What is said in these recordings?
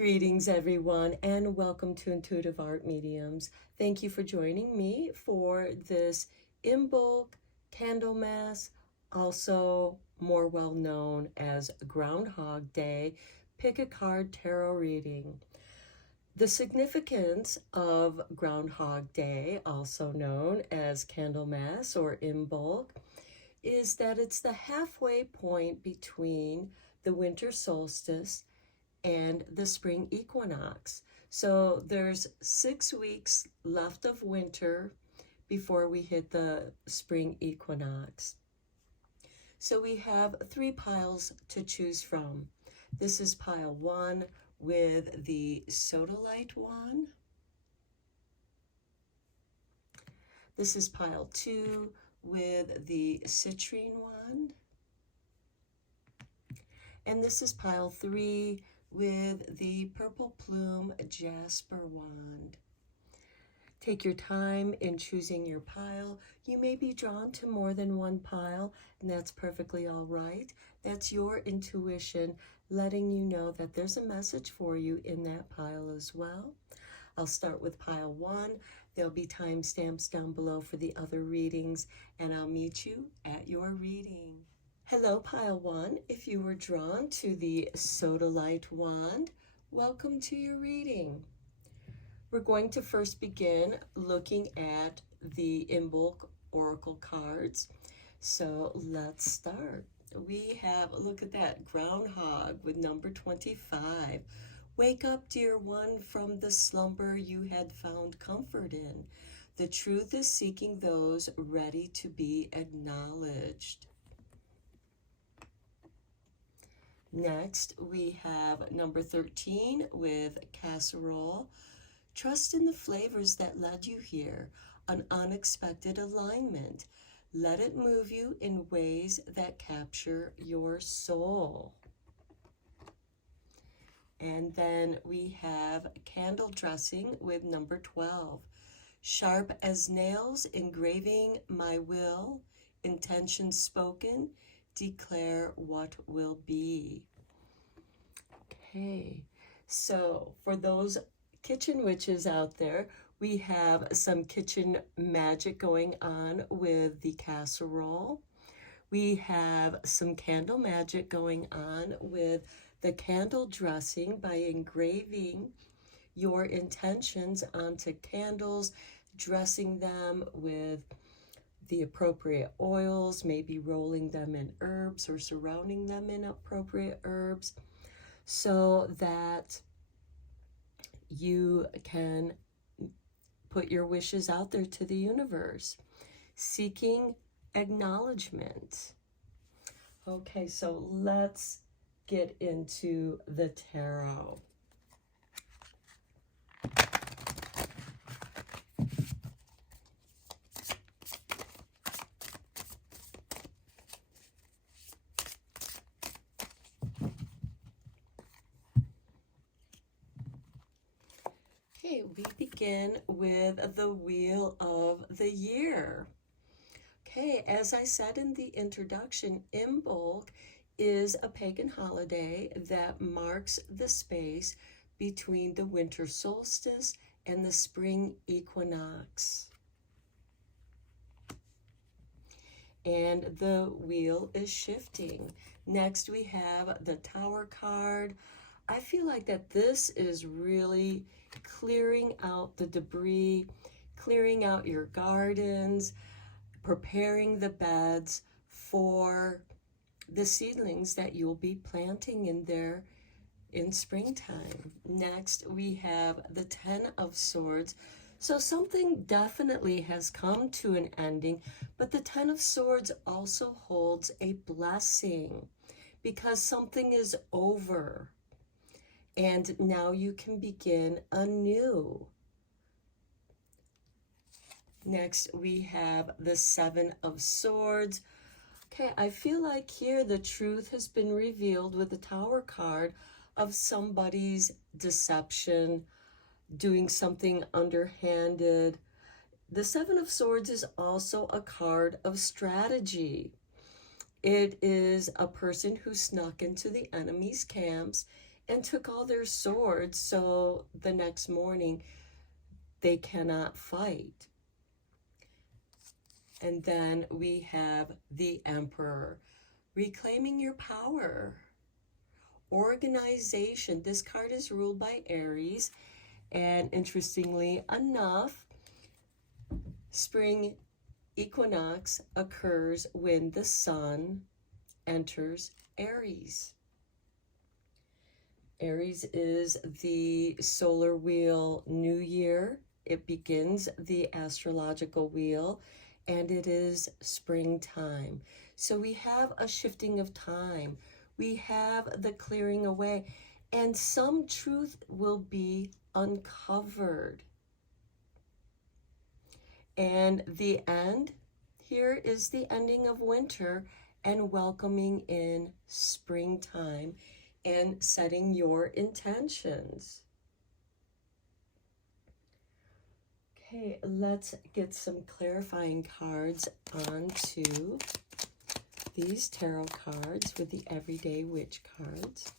Greetings, everyone, and welcome to Intuitive Art Mediums. Thank you for joining me for this Imbolc candle mass, also more well known as Groundhog Day Pick a Card Tarot reading. The significance of Groundhog Day, also known as Candlemas or Imbolc, is that it's the halfway point between the winter solstice and the spring equinox. So there's 6 weeks left of winter before we hit the spring equinox. So we have 3 piles to choose from. This is pile 1 with the sodalite wand. This is pile 2 with the citrine wand. And this is pile 3 with the purple plume jasper wand. Take your time in choosing your pile. You may be drawn to more than one pile, and that's perfectly all right. That's your intuition letting you know that there's a message for you in that pile as well. I'll start with pile 1. There'll be timestamps down below for the other readings, and I'll meet you at your reading. Hello, pile 1. If you were drawn to the sodalite wand, welcome to your reading. We're going to first begin looking at the Imbolc oracle cards. So let's start. We have, look at that, groundhog with number 25. Wake up, dear one, from the slumber you had found comfort in. The truth is seeking those ready to be acknowledged. Next, we have number 13 with casserole. Trust in the flavors that led you here, an unexpected alignment. Let it move you in ways that capture your soul. And then we have candle dressing with number 12. Sharp as nails, engraving my will, intention spoken, declare what will be. Okay, so for those kitchen witches out there, we have some kitchen magic going on with the casserole. We have some candle magic going on with the candle dressing by engraving your intentions onto candles, dressing them with the appropriate oils, maybe rolling them in herbs or surrounding them in appropriate herbs so that you can put your wishes out there to the universe, seeking acknowledgement. Okay, so let's get into the tarot. Okay, we begin with the Wheel of the Year. Okay, as I said in the introduction, Imbolc is a pagan holiday that marks the space between the winter solstice and the spring equinox. And the wheel is shifting. Next, we have the Tower card. I feel like that this is really clearing out the debris, clearing out your gardens, preparing the beds for the seedlings that you'll be planting in there in springtime. Next, we have the 10 of Swords. So something definitely has come to an ending, but the 10 of Swords also holds a blessing because something is over. And now you can begin anew. Next, we have the 7 of Swords. Okay, I feel like here the truth has been revealed with the Tower card of somebody's deception, doing something underhanded. The 7 of Swords is also a card of strategy. It is a person who snuck into the enemy's camps and took all their swords, so the next morning they cannot fight. And then we have the Emperor, reclaiming your power. Organization. This card is ruled by Aries, and interestingly enough, spring equinox occurs when the sun enters Aries. Aries is the solar wheel new year. It begins the astrological wheel, and it is springtime. So we have a shifting of time. We have the clearing away, and some truth will be uncovered. And the end, here is the ending of winter and welcoming in springtime and setting your intentions. Okay, let's get some clarifying cards onto these tarot cards with the Everyday Witch cards.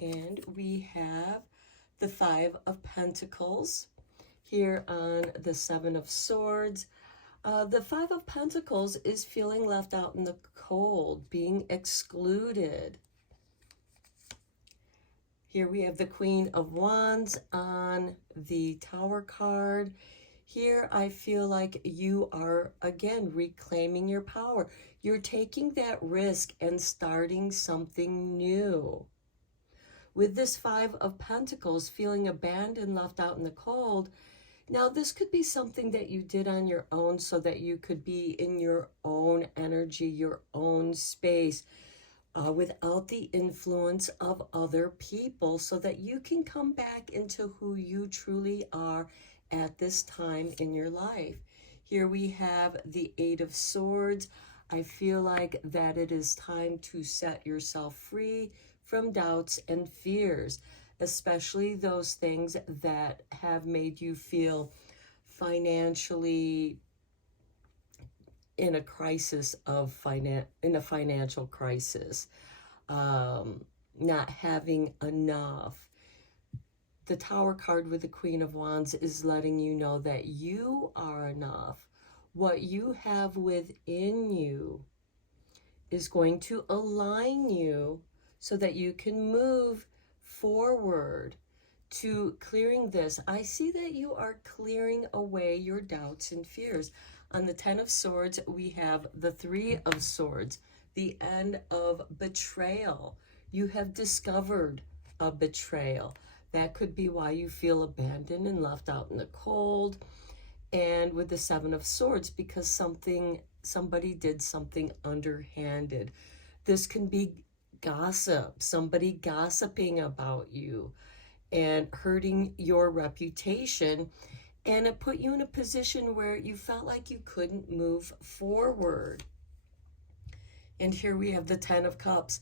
And we have the Five of Pentacles here on the Seven of Swords. The Five of Pentacles is feeling left out in the cold, being excluded. Here we have the Queen of Wands on the Tower card. Here I feel like you are, again, reclaiming your power. You're taking that risk and starting something new. With this Five of Pentacles, feeling abandoned, left out in the cold, now this could be something that you did on your own so that you could be in your own energy, your own space, without the influence of other people, so that you can come back into who you truly are at this time in your life. Here we have the Eight of Swords. I feel like that it is time to set yourself free from doubts and fears, especially those things that have made you feel financially in a crisis of in a financial crisis, not having enough. The Tower card with the Queen of Wands is letting you know that you are enough. What you have within you is going to align you so that you can move forward to clearing this. I see that you are clearing away your doubts and fears. On the Ten of Swords, we have the Three of Swords, the end of betrayal. You have discovered a betrayal. That could be why you feel abandoned and left out in the cold. And with the Seven of Swords, because somebody did something underhanded. This can be gossip, somebody gossiping about you and hurting your reputation. And it put you in a position where you felt like you couldn't move forward. And here we have the Ten of Cups.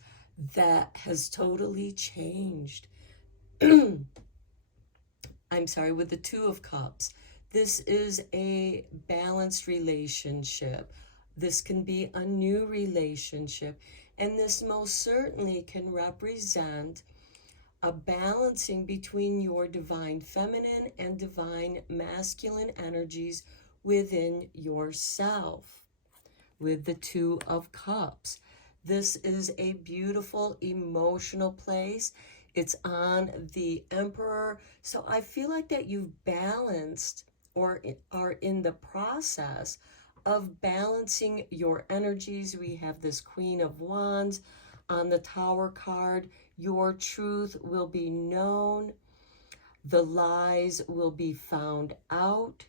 That has totally changed. I'm sorry, with the Two of Cups. This is a balanced relationship. This can be a new relationship. And this most certainly can represent a balancing between your divine feminine and divine masculine energies within yourself. With the Two of Cups, this is a beautiful emotional place. It's on the Emperor. So I feel like that you've balanced or are in the process of balancing your energies. We have this Queen of Wands on the Tower card. Your truth will be known. The lies will be found out.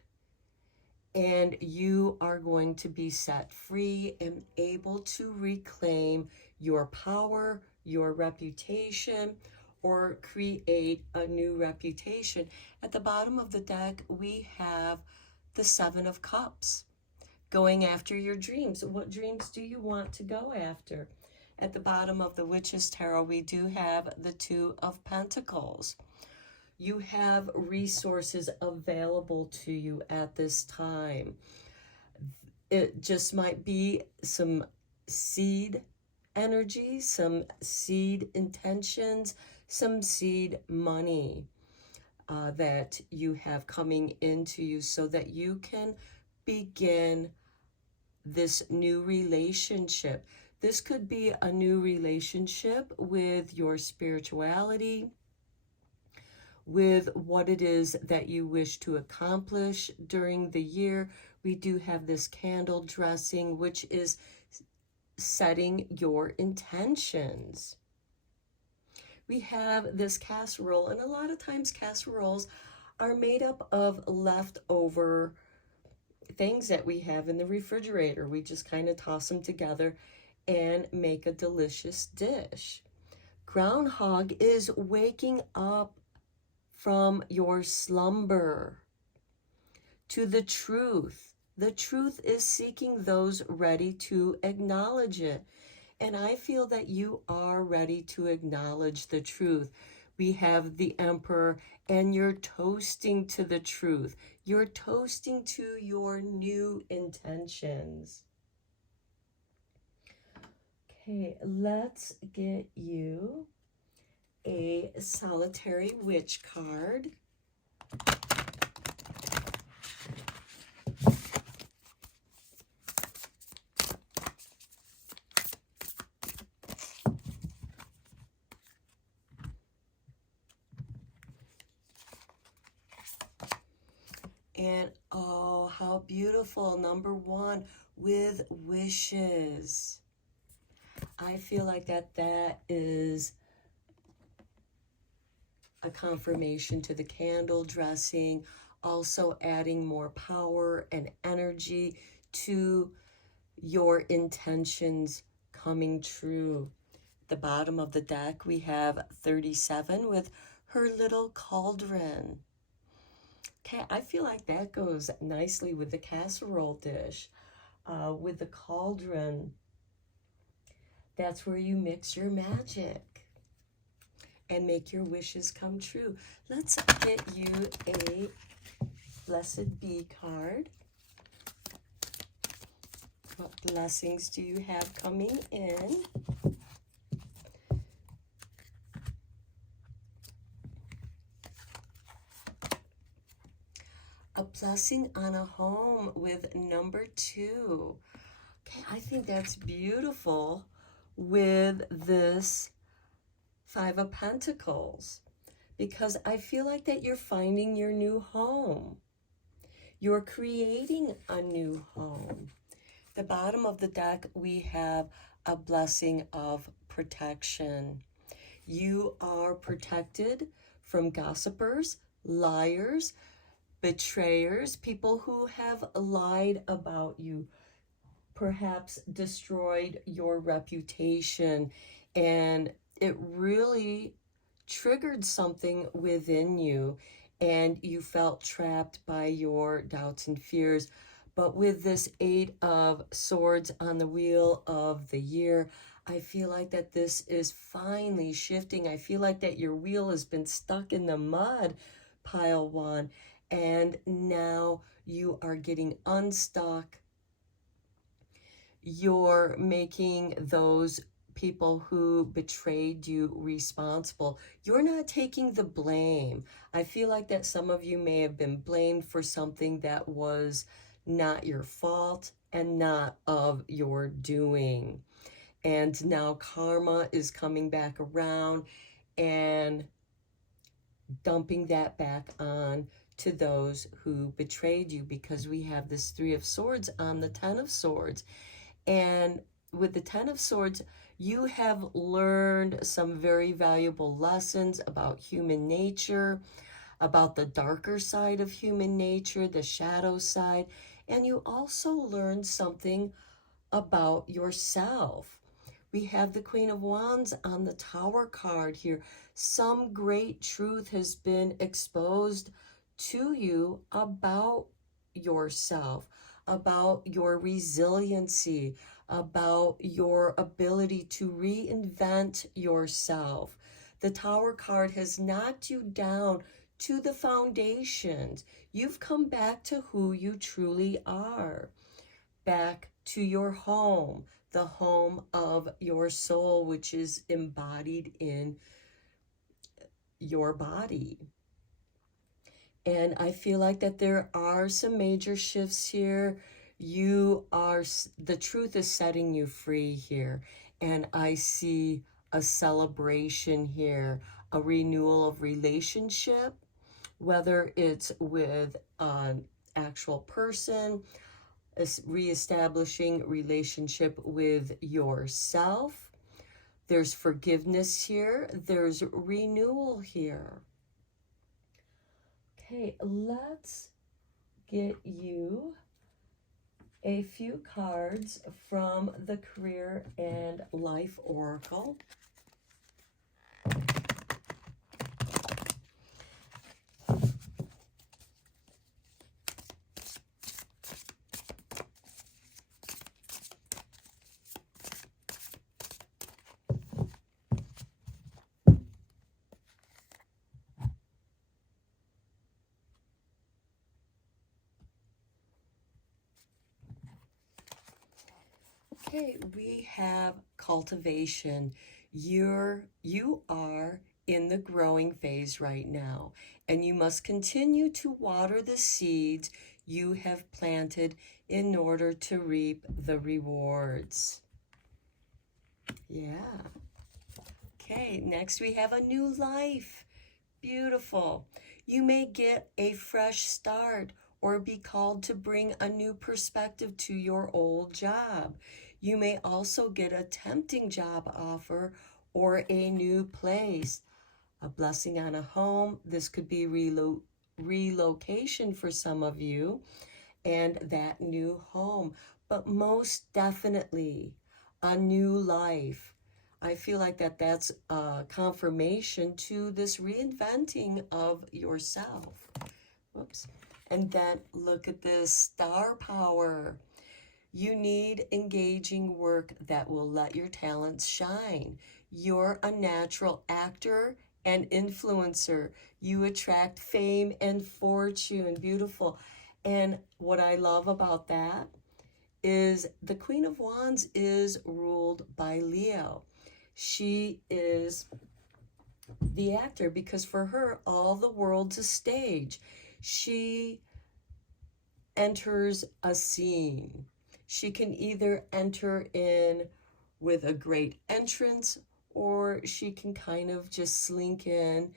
And you are going to be set free and able to reclaim your power, your reputation, or create a new reputation. At the bottom of the deck, we have the Seven of Cups. Going after your dreams. What dreams do you want to go after? At the bottom of the Witch's Tarot, we do have the Two of Pentacles. You have resources available to you at this time. It just might be some seed energy, some seed intentions, some seed money that you have coming into you so that you can begin this new relationship. This could be a new relationship with your spirituality, with what it is that you wish to accomplish during the year. We do have this candle dressing, which is setting your intentions. We have this casserole, and a lot of times casseroles are made up of leftover things that we have in the refrigerator. We just kind of toss them together and make a delicious dish. Groundhog is waking up from your slumber to the truth. The truth is seeking those ready to acknowledge it. And I feel that you are ready to acknowledge the truth. We have the Emperor, and you're toasting to the truth. You're toasting to your new intentions. Okay, let's get you a solitary witch card. And oh, how beautiful. Number 1, with wishes. I feel like that is a confirmation to the candle dressing, also adding more power and energy to your intentions coming true. The bottom of the deck, we have 37 with her little cauldron. Okay, I feel like that goes nicely with the casserole dish. With the cauldron, that's where you mix your magic and make your wishes come true. Let's get you a Blessed Bee card. What blessings do you have coming in? A blessing on a home with number 2. Okay, I think that's beautiful with this 5 of Pentacles, because I feel like that you're finding your new home. You're creating a new home. The bottom of the deck, we have a blessing of protection. You are protected from gossipers, liars, betrayers, people who have lied about you, perhaps destroyed your reputation, and it really triggered something within you, and you felt trapped by your doubts and fears. But with this 8 of Swords on the wheel of the year, I feel like that this is finally shifting. I feel like that your wheel has been stuck in the mud, pile 1, and now you are getting unstuck. You're making those people who betrayed you responsible. You're not taking the blame. I feel like that some of you may have been blamed for something that was not your fault and not of your doing. And now karma is coming back around and dumping that back on to those who betrayed you, because we have this 3 of Swords on the 10 of Swords. And with the 10 of Swords, you have learned some very valuable lessons about human nature, about the darker side of human nature, the shadow side, and you also learned something about yourself. We have the Queen of Wands on the Tower card here. Some great truth has been exposed to you about yourself, about your resiliency, about your ability to reinvent yourself. The Tower card has knocked you down to the foundations. You've come back to who you truly are, back to your home, the home of your soul, which is embodied in your body. And I feel like that there are some major shifts here. The truth is setting you free here. And I see a celebration here, a renewal of relationship, whether it's with an actual person, reestablishing relationship with yourself. There's forgiveness here. There's renewal here. Okay, let's get you a few cards from the Career and Life Oracle. Okay, we have cultivation. You are in the growing phase right now, and you must continue to water the seeds you have planted in order to reap the rewards. Yeah. Okay, next we have a new life. Beautiful. You may get a fresh start or be called to bring a new perspective to your old job. You may also get a tempting job offer or a new place. A blessing on a home. This could be relocation for some of you and that new home. But most definitely a new life. I feel like that's a confirmation to this reinventing of yourself. Whoops. And then look at this star power. You need engaging work that will let your talents shine. You're a natural actor and influencer. You attract fame and fortune. Beautiful. And what I love about that is the Queen of Wands is ruled by Leo. She is the actor because for her, all the world's a stage. She enters a scene. She can either enter in with a great entrance, or she can kind of just slink in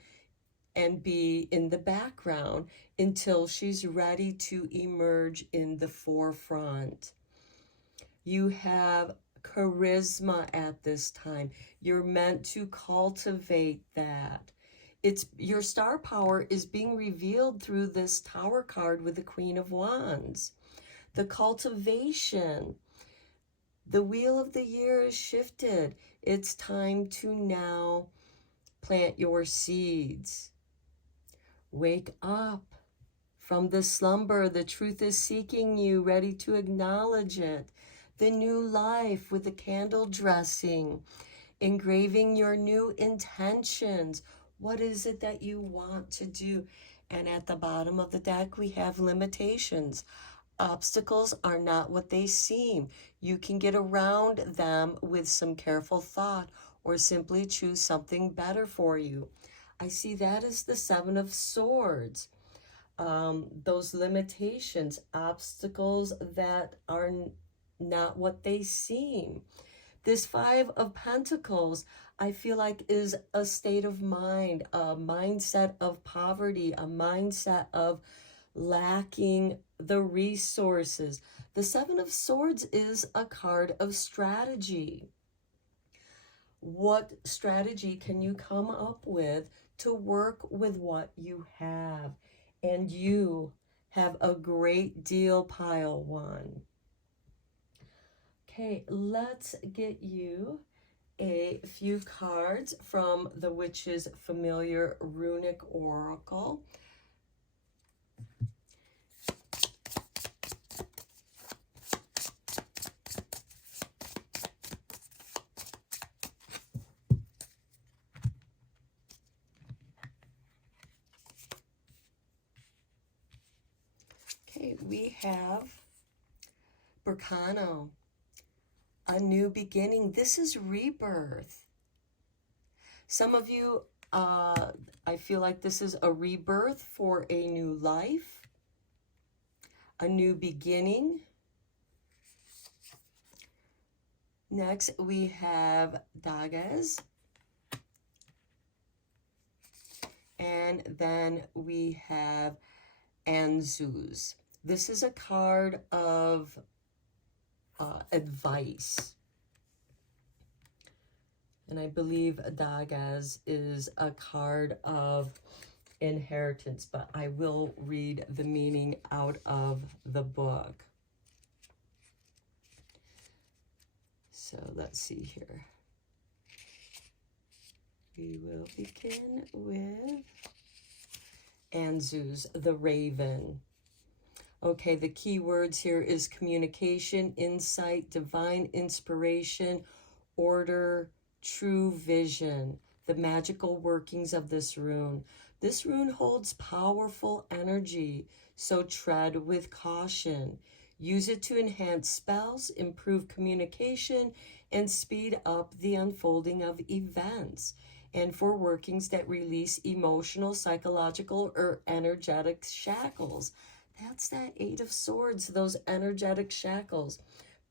and be in the background until she's ready to emerge in the forefront. You have charisma at this time. You're meant to cultivate that. Your star power is being revealed through this Tower card with the Queen of Wands. The cultivation. The wheel of the year is shifted. It's time to now plant your seeds. Wake up from the slumber. The truth is seeking you, ready to acknowledge it. The new life with the candle dressing, engraving your new intentions. What is it that you want to do? And at the bottom of the deck, we have limitations. Obstacles are not what they seem. You can get around them with some careful thought or simply choose something better for you. I see that as the Seven of Swords. Those limitations, obstacles that are not what they seem. This Five of Pentacles, I feel like, is a state of mind, a mindset of poverty, a mindset of lacking the resources. The Seven of Swords is a card of strategy. What strategy can you come up with to work with what you have? And you have a great deal, pile one. Okay, let's get you a few cards from the Witch's Familiar Runic Oracle. we have Berkano, a new beginning. This is rebirth. Some of you, I feel like this is a rebirth for a new life, a new beginning. Next, we have Dagas. And then we have Anzus. This is a card of advice. And I believe Dagas is a card of inheritance, but I will read the meaning out of the book. So let's see here. We will begin with Anzus, the raven. Okay, the key words here is communication, insight, divine inspiration, order, true vision, the magical workings of this rune. This rune holds powerful energy, so tread with caution. Use it to enhance spells, improve communication, and speed up the unfolding of events, and for workings that release emotional, psychological, or energetic shackles. That's that Eight of Swords, those energetic shackles.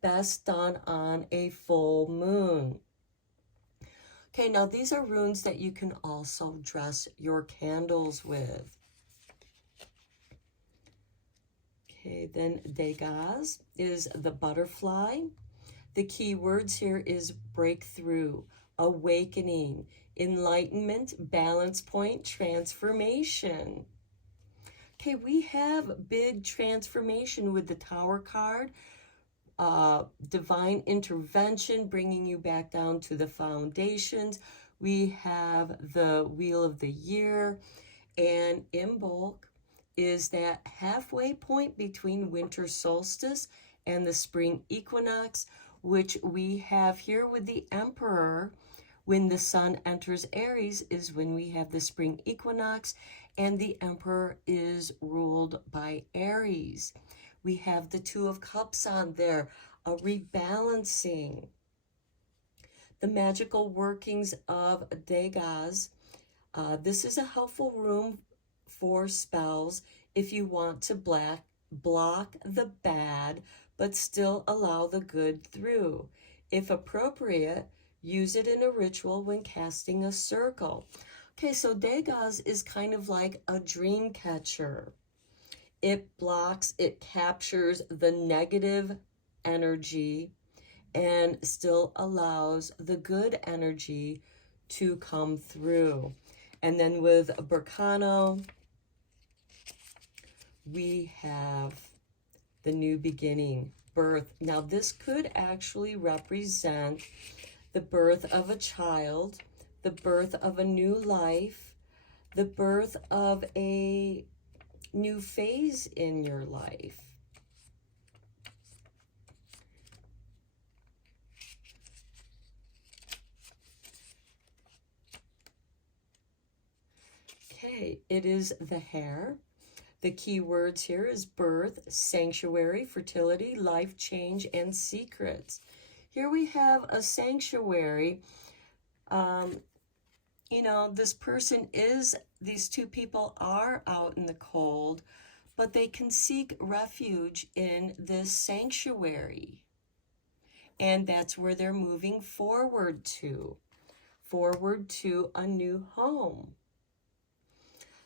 Best done on a full moon. Okay, now these are runes that you can also dress your candles with. Okay, then Degas is the butterfly. The key words here is breakthrough, awakening, enlightenment, balance point, transformation. Okay, we have big transformation with the Tower card, divine intervention, bringing you back down to the foundations. We have the Wheel of the Year, and Imbolc is that halfway point between winter solstice and the spring equinox, which we have here with the Emperor. When the sun enters Aries is when we have the spring equinox, and the Emperor is ruled by Aries. We have the Two of Cups on there, a rebalancing. The magical workings of Degas. This is a helpful rune for spells if you want to block the bad, but still allow the good through. If appropriate, use it in a ritual when casting a circle. Okay, so Degas is kind of like a dream catcher. It blocks, it captures the negative energy and still allows the good energy to come through. And then with Berkano, we have the new beginning, birth. Now this could actually represent the birth of a child, the birth of a new life, the birth of a new phase in your life. Okay, it is the hare. The key words here is birth, sanctuary, fertility, life change, and secrets. Here we have a sanctuary. You know, this person is, these two people are out in the cold, but they can seek refuge in this sanctuary. And that's where they're moving forward to a new home.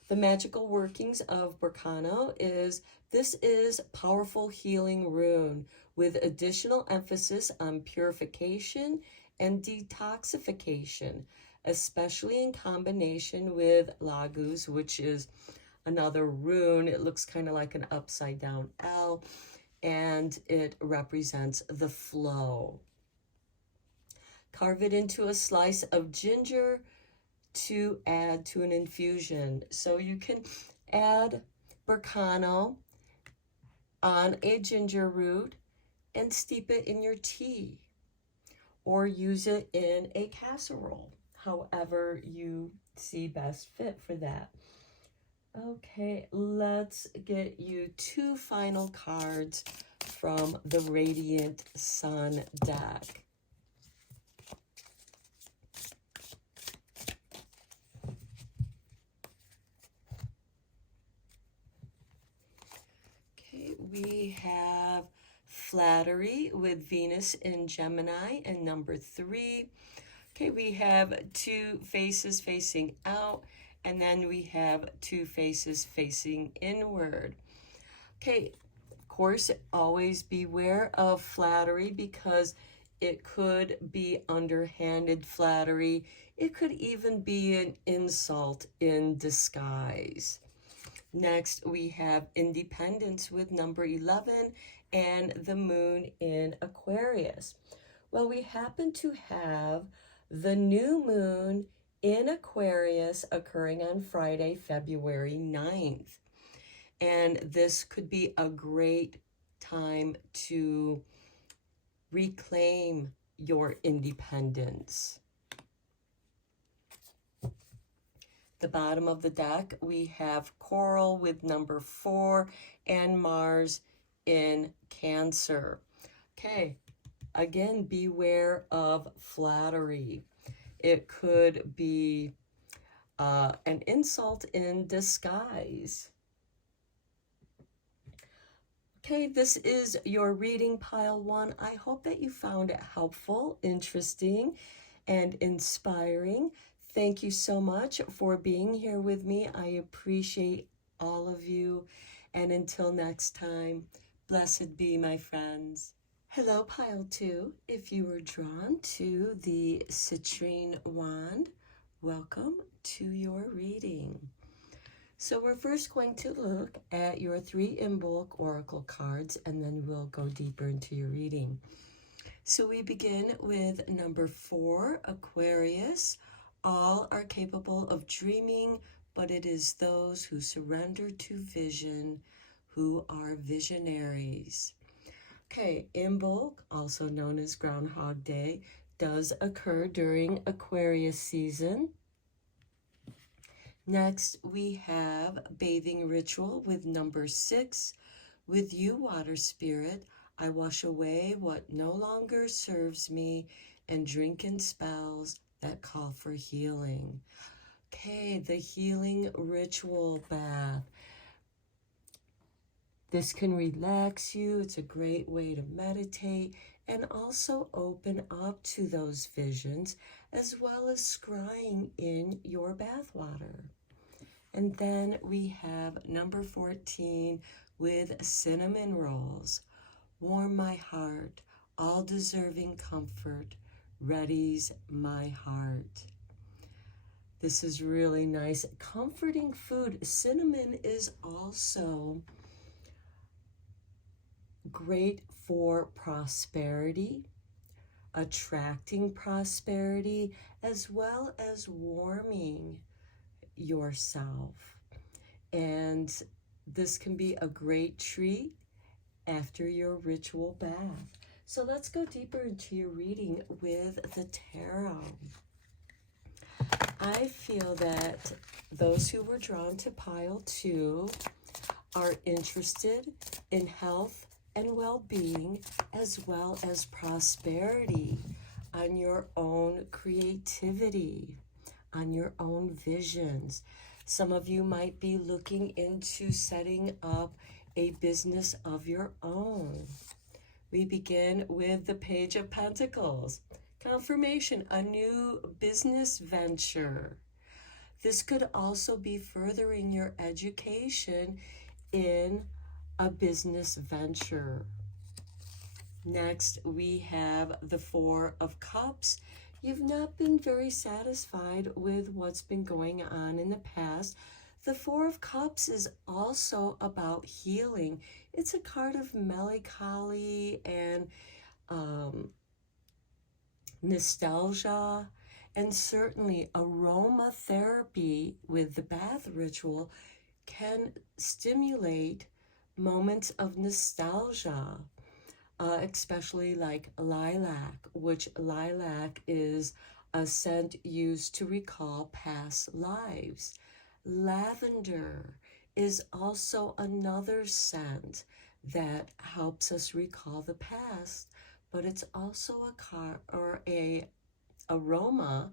The magical workings of Berkano is, this is powerful healing rune with additional emphasis on purification and detoxification, especially in combination with Lagus, which is another rune. It looks kind of like an upside down L, and it represents the flow. Carve it into a slice of ginger to add to an infusion. So you can add Berkano on a ginger root and steep it in your tea, or use it in a casserole, however you see best fit for that. Okay, let's get you 2 final cards from the Radiant Sun deck. Okay, we have Flattery with Venus in Gemini and number 3. Okay, we have 2 faces facing out, and then we have 2 faces facing inward. Okay, of course, always beware of flattery because it could be underhanded flattery. It could even be an insult in disguise. Next, we have Independence with number 11 and the moon in Aquarius. Well, we happen to have the new moon in Aquarius occurring on Friday, February 9th. And this could be a great time to reclaim your independence. The bottom of the deck, we have Coral with number 4 and Mars in Cancer. Okay, again, beware of flattery. It could be an insult in disguise. Okay, this is your reading pile 1. I hope that you found it helpful, interesting, and inspiring. Thank you so much for being here with me. I appreciate all of you. And until next time, blessed be, my friends. Hello, pile 2. If you were drawn to the citrine wand, welcome to your reading. So we're first going to look at your 3 Imbolc oracle cards, and then we'll go deeper into your reading. So we begin with number 4, Aquarius. All are capable of dreaming, but it is those who surrender to vision who are visionaries. Okay, Imbolc, also known as Groundhog Day, does occur during Aquarius season. Next, we have Bathing Ritual with number 6. With you, Water Spirit, I wash away what no longer serves me and drink in spells that call for healing. Okay, the healing ritual bath. This can relax you. It's a great way to meditate and also open up to those visions, as well as scrying in your bath water. And then we have number 14 with cinnamon rolls. Warm my heart, all deserving comfort, readies my heart. This is really nice. Comforting food. Cinnamon is also great for prosperity, attracting prosperity, as well as warming yourself. And this can be a great treat after your ritual bath. So let's go deeper into your reading with the tarot. I feel that those who were drawn to pile 2 are interested in health and well-being, as well as prosperity, on your own creativity, on your own visions. Some of you might be looking into setting up a business of your own. We begin with the Page of Pentacles. Confirmation, a new business venture. This could also be furthering your education in a business venture. Next, we have the 4 of Cups. You've not been very satisfied with what's been going on in the past. The 4 of Cups is also about healing. It's a card of melancholy and nostalgia, and certainly aromatherapy with the bath ritual can stimulate moments of nostalgia, especially like lilac, which lilac is a scent used to recall past lives. Lavender is also another scent that helps us recall the past, but it's also a aroma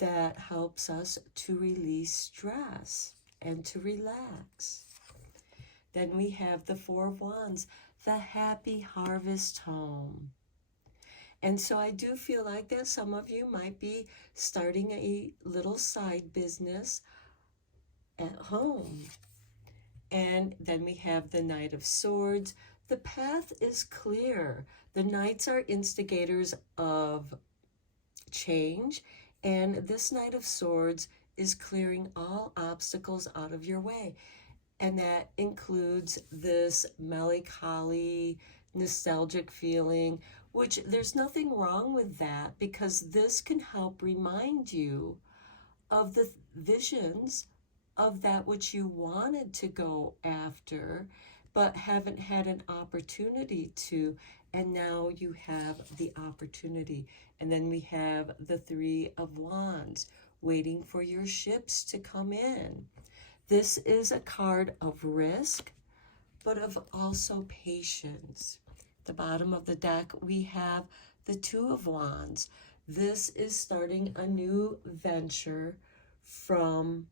that helps us to release stress and to relax. Then we have the Four of Wands, the happy harvest home. And so I do feel like that some of you might be starting a little side business at home. And then we have the Knight of Swords. The path is clear. The Knights are instigators of change, and this Knight of Swords is clearing all obstacles out of your way. And that includes this melancholy, nostalgic feeling, which there's nothing wrong with that, because this can help remind you of the visions of that which you wanted to go after, but haven't had an opportunity to, and now you have the opportunity. And then we have the Three of Wands, waiting for your ships to come in. This is a card of risk, but of also patience. At the bottom of the deck, we have the Two of Wands. This is starting a new venture from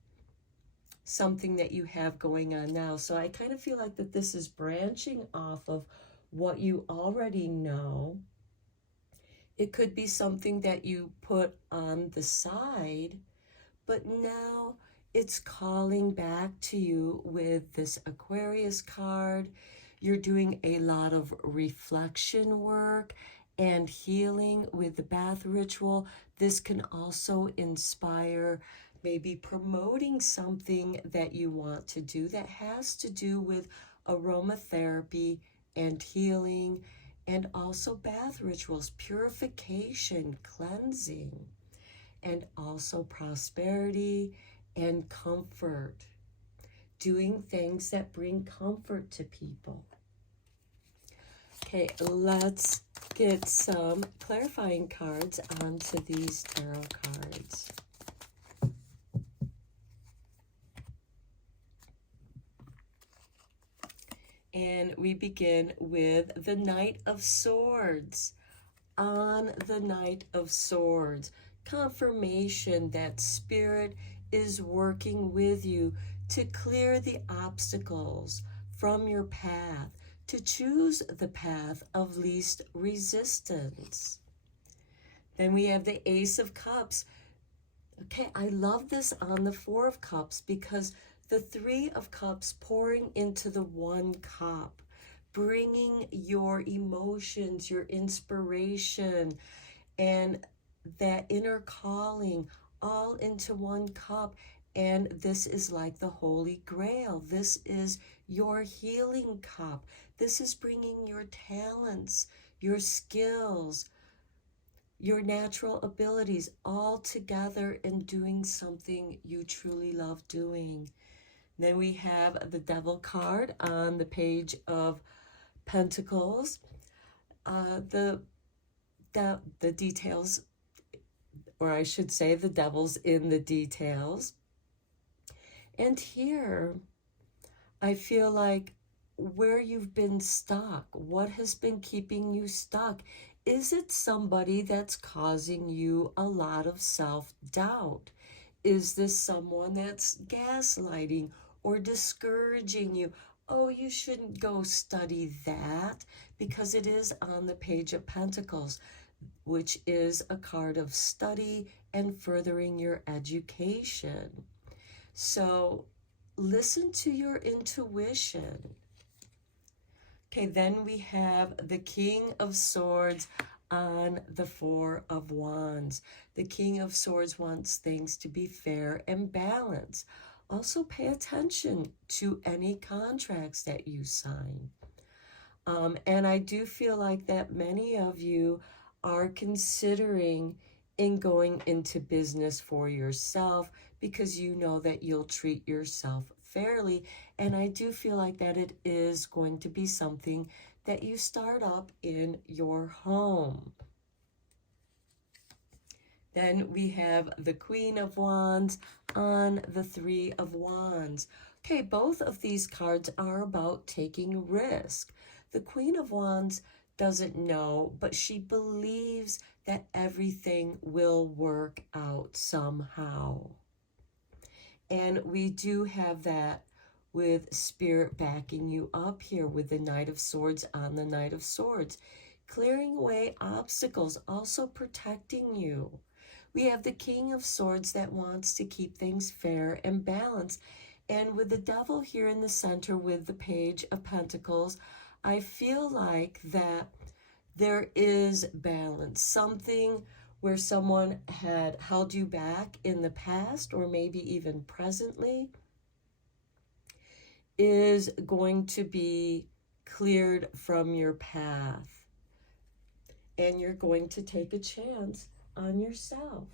something that you have going on now. So I kind of feel like that this is branching off of what you already know. It could be something that you put on the side, but now it's calling back to you with this Aquarius card. You're doing a lot of reflection work and healing with the bath ritual. This can also inspire maybe promoting something that you want to do that has to do with aromatherapy and healing, and also bath rituals, purification, cleansing, and also prosperity and comfort, doing things that bring comfort to people. Okay, let's get some clarifying cards onto these tarot cards. And we begin with the Knight of Swords. On the Knight of Swords, confirmation that Spirit is working with you to clear the obstacles from your path, to choose the path of least resistance. Then we have the Ace of Cups. Okay, I love this on the Four of Cups, because the Three of Cups pouring into the one cup, bringing your emotions, your inspiration, and that inner calling all into one cup. And this is like the Holy Grail. This is your healing cup. This is bringing your talents, your skills, your natural abilities all together and doing something you truly love doing. Then we have the Devil card on the Page of Pentacles. The details, or I should say the devil's in the details. And here, I feel like where you've been stuck, what has been keeping you stuck? Is it somebody that's causing you a lot of self-doubt? Is this someone that's gaslighting or discouraging you? Oh, you shouldn't go study that, because it is on the Page of Pentacles, which is a card of study and furthering your education. So listen to your intuition. Okay, then we have the King of Swords on the Four of Wands. The King of Swords wants things to be fair and balanced. Also pay attention to any contracts that you sign. And I do feel like that many of you are considering in going into business for yourself, because you know that you'll treat yourself fairly. And I do feel like that it is going to be something that you start up in your home. Then we have the Queen of Wands on the Three of Wands. Okay, both of these cards are about taking risk. The Queen of Wands doesn't know, but she believes that everything will work out somehow. And we do have that with Spirit backing you up here with the Knight of Swords on the Knight of Swords. Clearing away obstacles, also protecting you. We have the King of Swords that wants to keep things fair and balanced. And with the Devil here in the center with the Page of Pentacles, I feel like that there is balance. Something where someone had held you back in the past or maybe even presently is going to be cleared from your path. And you're going to take a chance on yourself.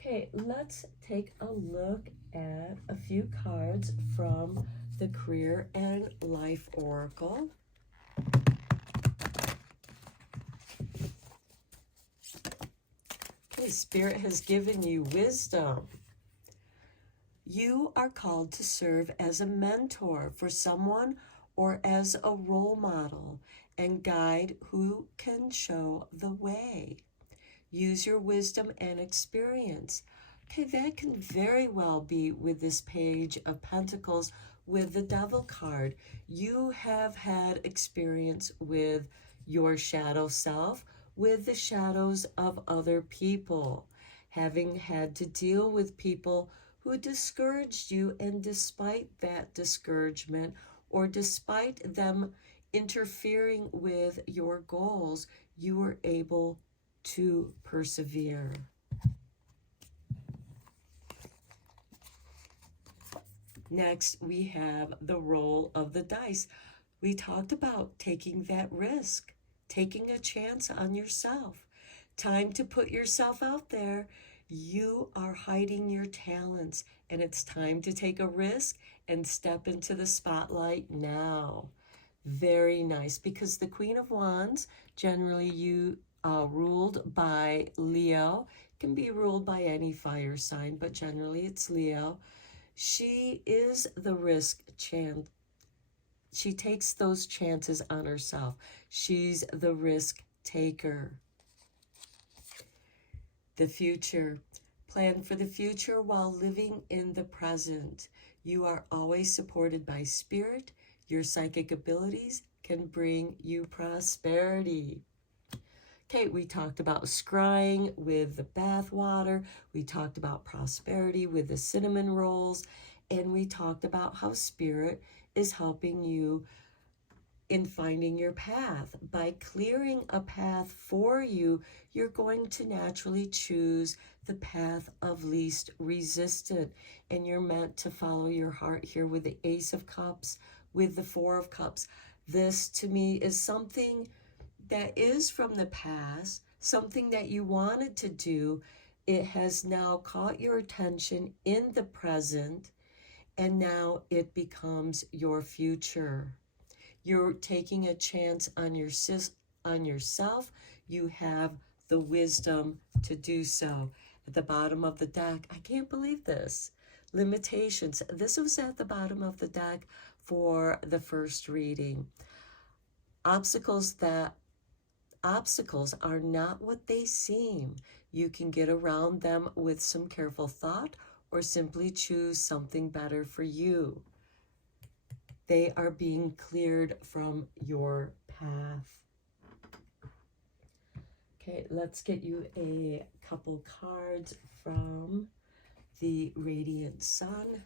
Okay, let's take a look at a few cards from the Career and Life Oracle. Okay, Spirit has given you wisdom. You are called to serve as a mentor for someone or as a role model and guide who can show the way. Use your wisdom and experience. Okay, that can very well be with this Page of Pentacles with the Devil card. You have had experience with your shadow self, with the shadows of other people, having had to deal with people who discouraged you, and despite that discouragement or despite them interfering with your goals, you were able to persevere. Next, we have the roll of the dice. We talked about taking that risk, taking a chance on yourself. Time to put yourself out there. You are hiding your talents, and it's time to take a risk and step into the spotlight now. Very nice, because the Queen of Wands, generally ruled by Leo, can be ruled by any fire sign, but generally it's Leo. She is the risk chance. She takes those chances on herself. She's the risk taker. The future. Plan for the future while living in the present. You are always supported by Spirit. Your psychic abilities can bring you prosperity. Okay, we talked about scrying with the bath water. We talked about prosperity with the cinnamon rolls. And we talked about how Spirit is helping you in finding your path. By clearing a path for you, you're going to naturally choose the path of least resistance. And you're meant to follow your heart here with the Ace of Cups, with the Four of Cups. This, to me, is something that is from the past, something that you wanted to do. It has now caught your attention in the present, and now it becomes your future. You're taking a chance on yourself. You have the wisdom to do so. At the bottom of the deck, I can't believe this. Limitations. This was at the bottom of the deck for the first reading. Obstacles are not what they seem. You can get around them with some careful thought or simply choose something better for you. They are being cleared from your path. Okay, let's get you a couple cards from the Radiant Sun.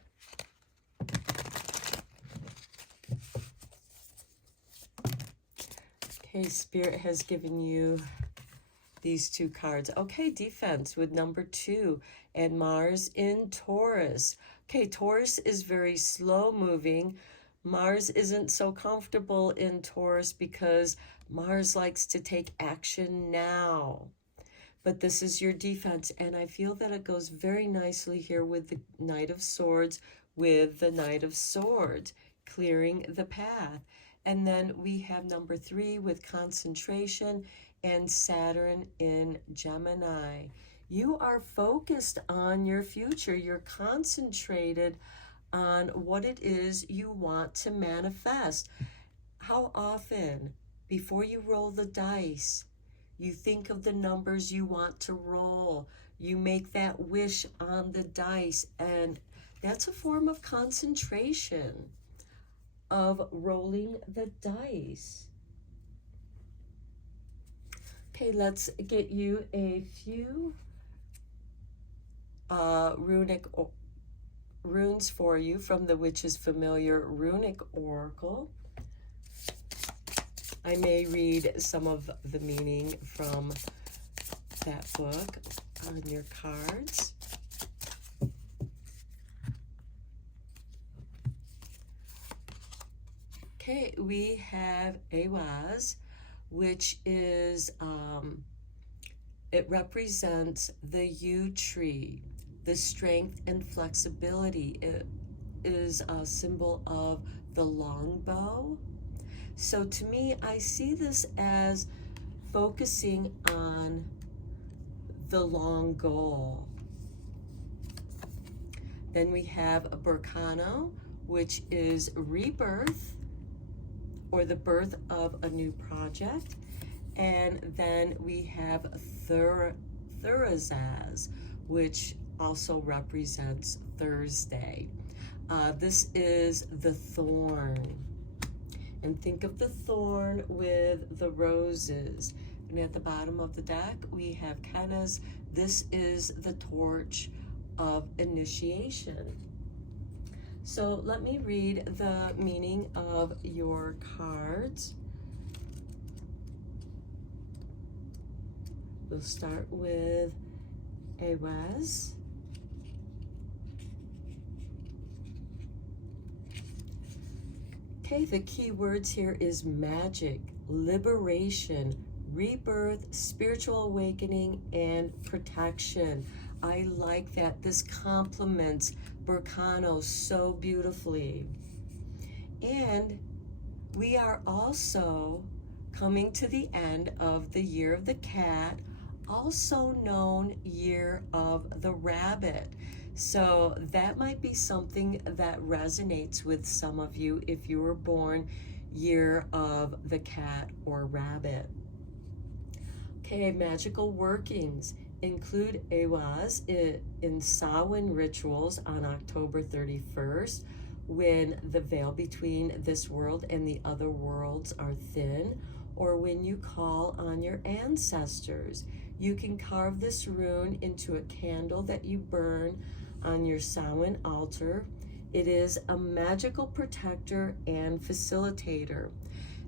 Okay, Spirit has given you these two cards. Okay, defense with number 2 and Mars in Taurus. Okay, Taurus is very slow moving. Mars isn't so comfortable in Taurus because Mars likes to take action now. But this is your defense, and I feel that it goes very nicely here with the Knight of Swords, with the Knight of Swords, clearing the path. And then we have number 3 with concentration and Saturn in Gemini. You are focused on your future. You're concentrated on what it is you want to manifest. How often, before you roll the dice, you think of the numbers you want to roll? You make that wish on the dice, and that's a form of concentration, of rolling the dice. Okay, let's get you a few runic runes for you from the Witch's Familiar Runic Oracle. I may read some of the meaning from that book on your cards. Okay, we have Awaz, which is, it represents the yew tree, the strength and flexibility. It is a symbol of the longbow. So to me, I see this as focusing on the long goal. Then we have a Burkano, which is rebirth, or the birth of a new project. And then we have Thurazaz, which also represents Thursday. This is the thorn. And think of the thorn with the roses. And at the bottom of the deck, we have Kenna's. This is the torch of initiation. So let me read the meaning of your cards. We'll start with Awaz. Okay, the key words here is magic, liberation, rebirth, spiritual awakening, and protection. I like that. This complements Burkano so beautifully. And we are also coming to the end of the Year of the Cat, also known Year of the Rabbit. So that might be something that resonates with some of you if you were born Year of the Cat or Rabbit. Okay, magical workings include Awaz in Samhain rituals on October 31st, when the veil between this world and the other worlds are thin, or when you call on your ancestors. You can carve this rune into a candle that you burn on your Samhain altar. It is a magical protector and facilitator.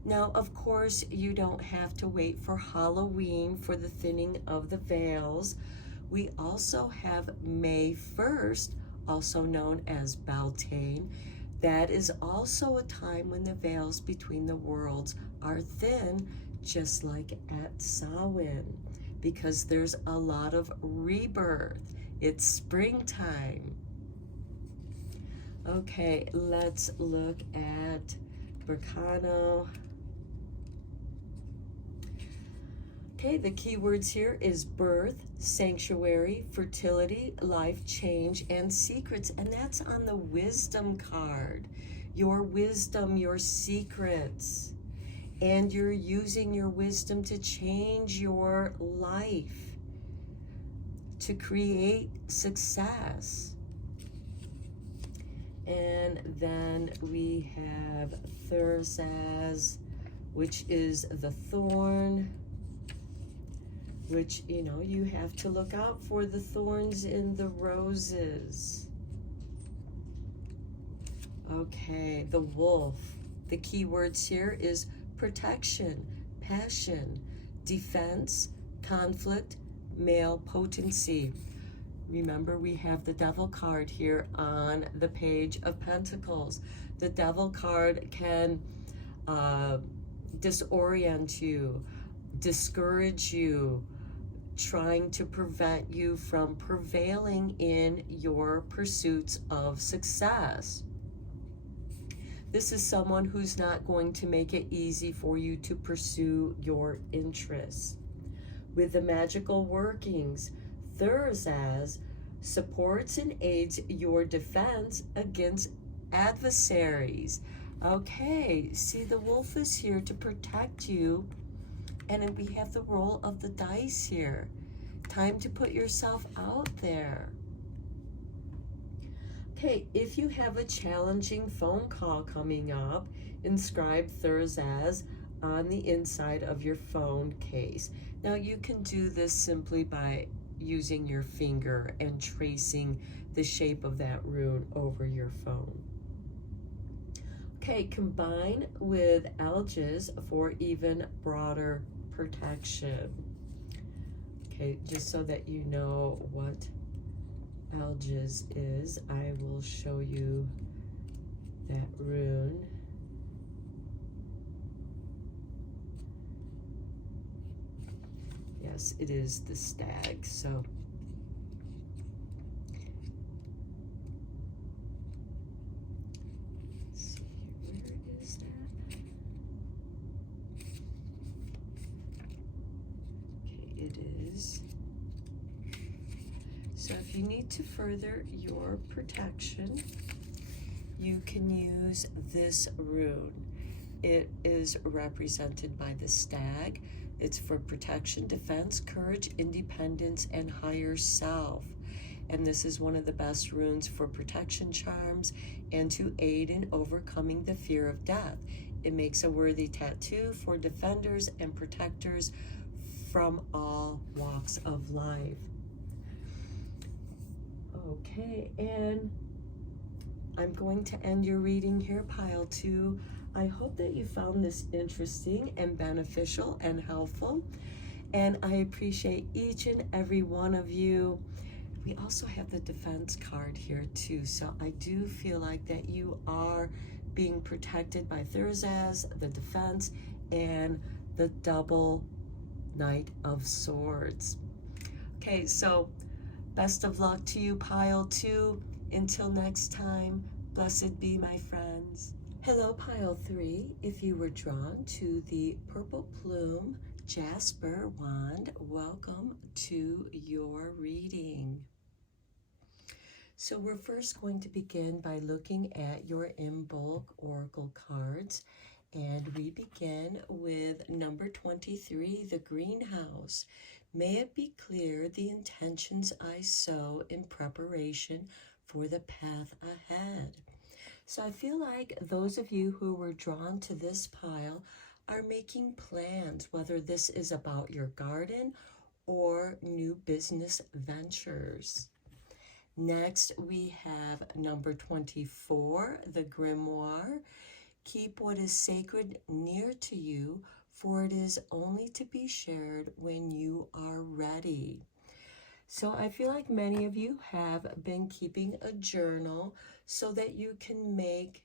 Now, of course, you don't have to wait for Halloween for the thinning of the veils. We also have May 1st, also known as Beltane. That is also a time when the veils between the worlds are thin, just like at Samhain, because there's a lot of rebirth. It's springtime. Okay, let's look at Burkano. Okay, the key words here is birth, sanctuary, fertility, life change, and secrets. And that's on the wisdom card. Your wisdom, your secrets. And you're using your wisdom to change your life, to create success. And then we have Thurazaz, which is the thorn, which, you know, you have to look out for the thorns in the roses. Okay, the wolf. The key words here is protection, passion, defense, conflict, male potency. Remember, we have the Devil card here on the Page of Pentacles. The Devil card can disorient you, discourage you, trying to prevent you from prevailing in your pursuits of success. This is someone who's not going to make it easy for you to pursue your interests. With the magical workings, Thurazaz supports and aids your defense against adversaries. Okay, see, the wolf is here to protect you, and we have the roll of the dice here. Time to put yourself out there. Okay, if you have a challenging phone call coming up, inscribe Thursaz on the inside of your phone case. Now you can do this simply by using your finger and tracing the shape of that rune over your phone. Okay, combine with alges for even broader protection. Okay, just so that you know what alges is, I will show you that rune. Yes, it is the stag. So let's see here, where is that? Okay, it is. So if you need to further your protection, you can use this rune. It is represented by the stag. It's for protection, defense, courage, independence, and higher self. And this is one of the best runes for protection charms and to aid in overcoming the fear of death. It makes a worthy tattoo for defenders and protectors from all walks of life. Okay, and I'm going to end your reading here, pile 2. I hope that you found this interesting and beneficial and helpful, and I appreciate each and every one of you. We also have the defense card here too, so I do feel like that you are being protected by Thursaz, the defense, and the double Knight of Swords. Okay, so best of luck to you, pile 2. Until next time, blessed be, my friends. Hello, pile 3. If you were drawn to the Purple Plume Jasper wand, welcome to your reading. So we're first going to begin by looking at your Imbolc Oracle cards, and we begin with number 23, the greenhouse. May it be clear the intentions I sow in preparation for the path ahead. So I feel like those of you who were drawn to this pile are making plans, whether this is about your garden or new business ventures. Next, we have number 24, the grimoire. Keep what is sacred near to you, for it is only to be shared when you are ready. So I feel like many of you have been keeping a journal so that you can make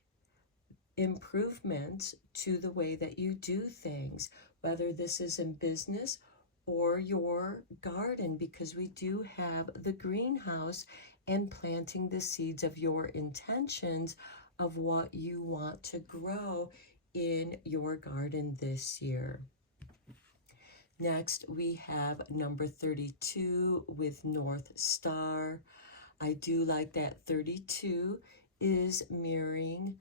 improvements to the way that you do things, whether this is in business or your garden, because we do have the greenhouse and planting the seeds of your intentions of what you want to grow in your garden this year. Next, we have number 32 with North Star. I do like that 32 is mirroring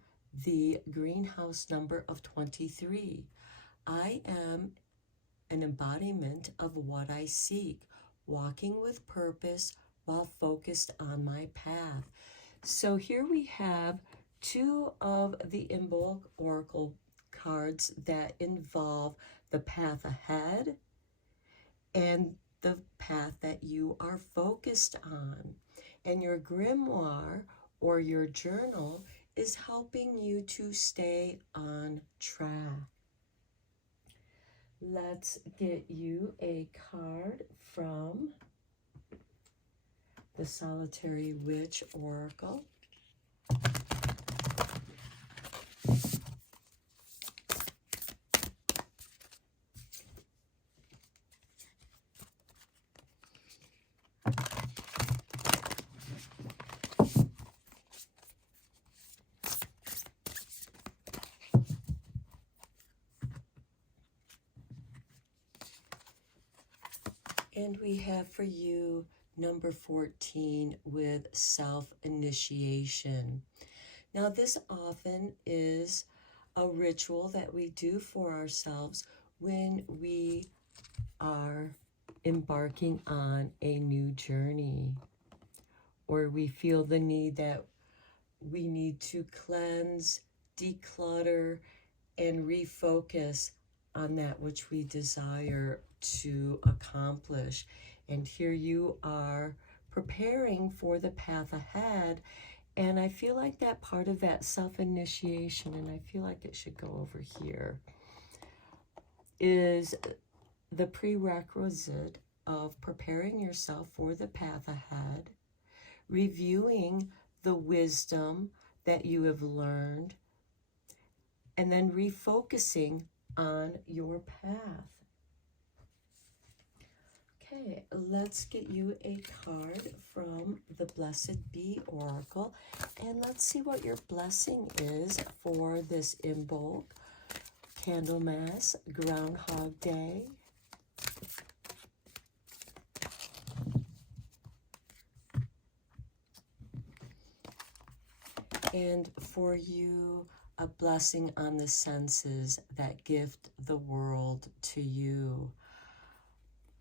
the greenhouse number of 23. I am an embodiment of what I seek, walking with purpose while focused on my path. So here we have 2 of the Imbolc Oracle cards that involve the path ahead and the path that you are focused on. And your grimoire or your journal is helping you to stay on track. Let's get you a card from the Solitary Witch Oracle. And we have for you number 14 with self-initiation. Now, this often is a ritual that we do for ourselves when we are embarking on a new journey, or we feel the need that we need to cleanse, declutter, and refocus on that which we desire to accomplish. And here you are preparing for the path ahead. And I feel like that part of that self-initiation, and I feel like it should go over here, is the prerequisite of preparing yourself for the path ahead, reviewing the wisdom that you have learned, and then refocusing on your path. Okay, let's get you a card from the Blessed Bee Oracle, and let's see what your blessing is for this Imbolc, Candlemas, Groundhog Day. And for you, a blessing on the senses that gift the world to you.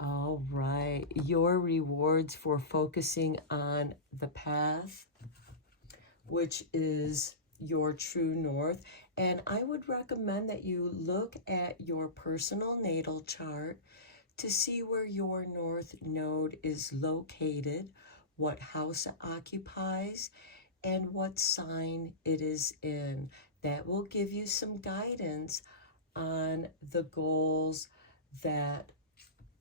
All right, your rewards for focusing on the path, which is your true north. And I would recommend that you look at your personal natal chart to see where your north node is located, what house it occupies, and what sign it is in. That will give you some guidance on the goals that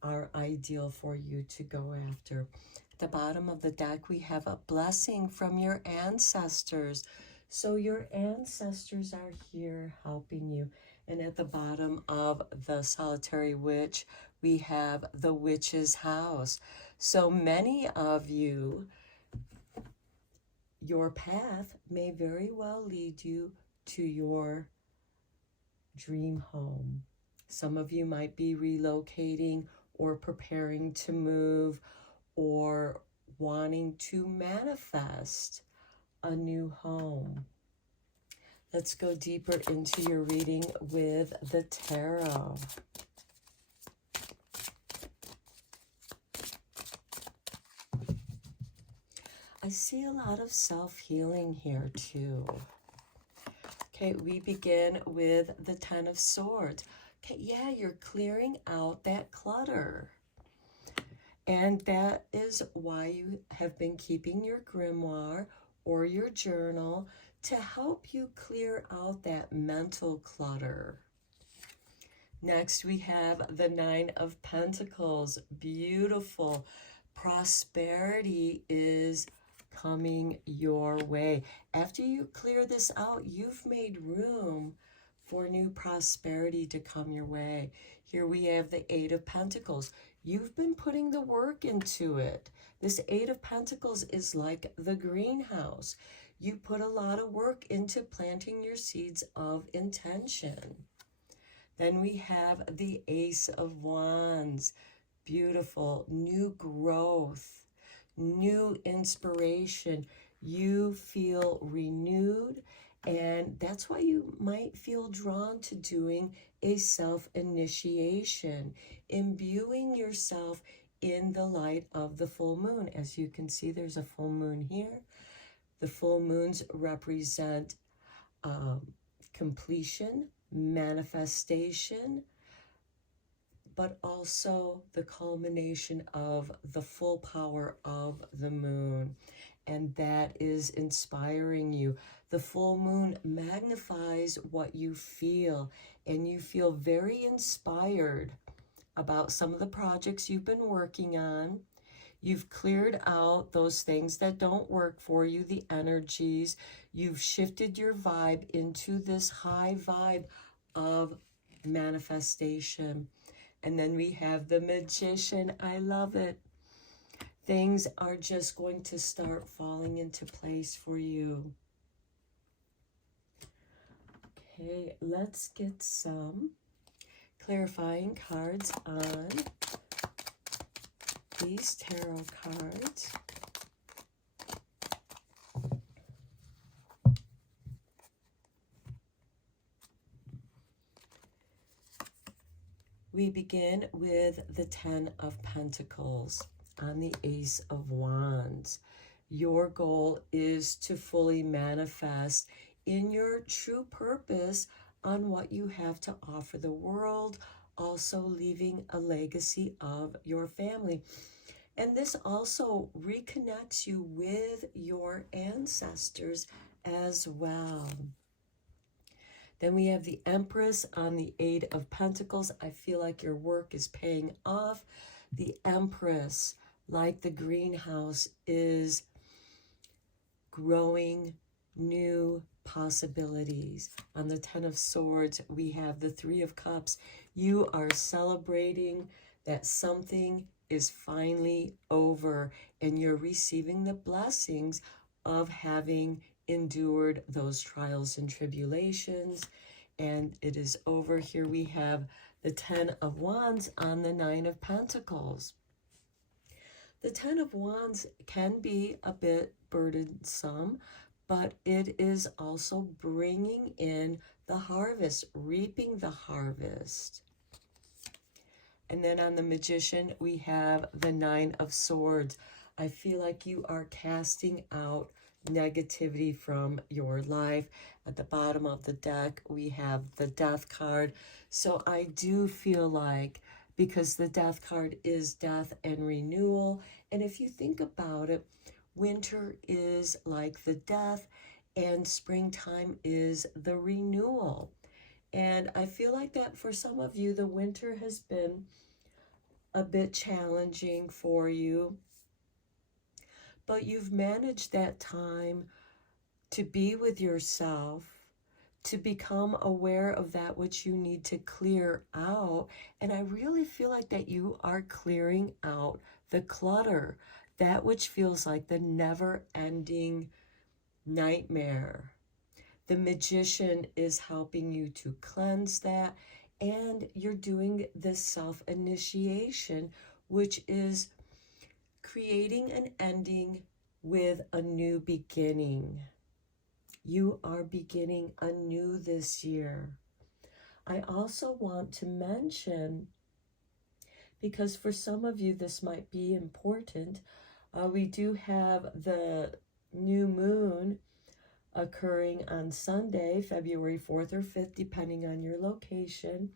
are ideal for you to go after. At the bottom of the deck, we have a blessing from your ancestors. So your ancestors are here helping you. And at the bottom of the solitary witch, we have the witch's house. So many of you, your path may very well lead you to your dream home. Some of you might be relocating or preparing to move or wanting to manifest a new home. Let's go deeper into your reading with the tarot. I see a lot of self-healing here too. Okay, we begin with the Ten of Swords. Okay, yeah, you're clearing out that clutter. And that is why you have been keeping your grimoire or your journal to help you clear out that mental clutter. Next, we have the Nine of Pentacles. Beautiful. Prosperity is coming your way. After you clear this out, you've made room for new prosperity to come your way. Here we have the Eight of Pentacles. You've been putting the work into it. This Eight of Pentacles is like the greenhouse. You put a lot of work into planting your seeds of intention. Then we have the Ace of Wands. Beautiful. New growth, new inspiration. You feel renewed, and that's why you might feel drawn to doing a self-initiation, imbuing yourself in the light of the full moon. As you can see, there's a full moon here. The full moons represent completion, manifestation, but also the culmination of the full power of the moon. And that is inspiring you. The full moon magnifies what you feel, and you feel very inspired about some of the projects you've been working on. You've cleared out those things that don't work for you, the energies. You've shifted your vibe into this high vibe of manifestation. And then we have the Magician. I love it. Things are just going to start falling into place for you. Okay, let's get some clarifying cards on these tarot cards. We begin with the Ten of Pentacles on the Ace of Wands. Your goal is to fully manifest in your true purpose on what you have to offer the world, also leaving a legacy of your family. And this also reconnects you with your ancestors as well. Then we have the Empress on the Eight of Pentacles. I feel like your work is paying off. The Empress, like the greenhouse, is growing new possibilities. On the Ten of Swords, we have the Three of Cups. You are celebrating that something is finally over, and you're receiving the blessings of having endured those trials and tribulations, and it is over. Here we have the Ten of Wands on the Nine of Pentacles. The Ten of Wands can be a bit burdensome, but it is also bringing in the harvest, reaping the harvest. And then on the Magician, we have the Nine of Swords. I feel like you are casting out negativity from your life. At the bottom of the deck, we have the Death card. So I do feel like, because the Death card is death and renewal, and if you think about it, winter is like the death and springtime is the renewal. And I feel like that for some of you, the winter has been a bit challenging for you, but you've managed that time to be with yourself, to become aware of that which you need to clear out. And I really feel like that you are clearing out the clutter, that which feels like the never-ending nightmare. The Magician is helping you to cleanse that, and you're doing this self-initiation, which is creating an ending with a new beginning. You are beginning anew this year. I also want to mention, because for some of you this might be important, we do have the new moon occurring on Sunday, February 4th or 5th, depending on your location.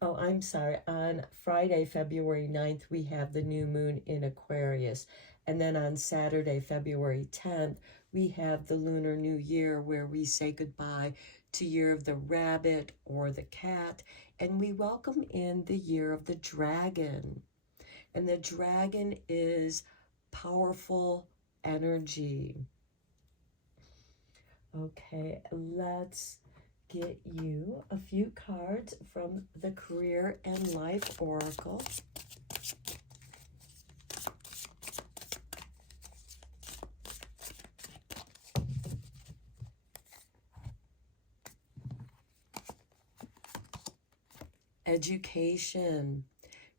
Oh, I'm sorry, on Friday, February 9th, we have the new moon in Aquarius. And then on Saturday, February 10th, we have the Lunar New Year, where we say goodbye to Year of the Rabbit or the Cat, and we welcome in the Year of the Dragon. And the dragon is powerful energy. Okay, let's get you a few cards from the Career and Life Oracle. Education.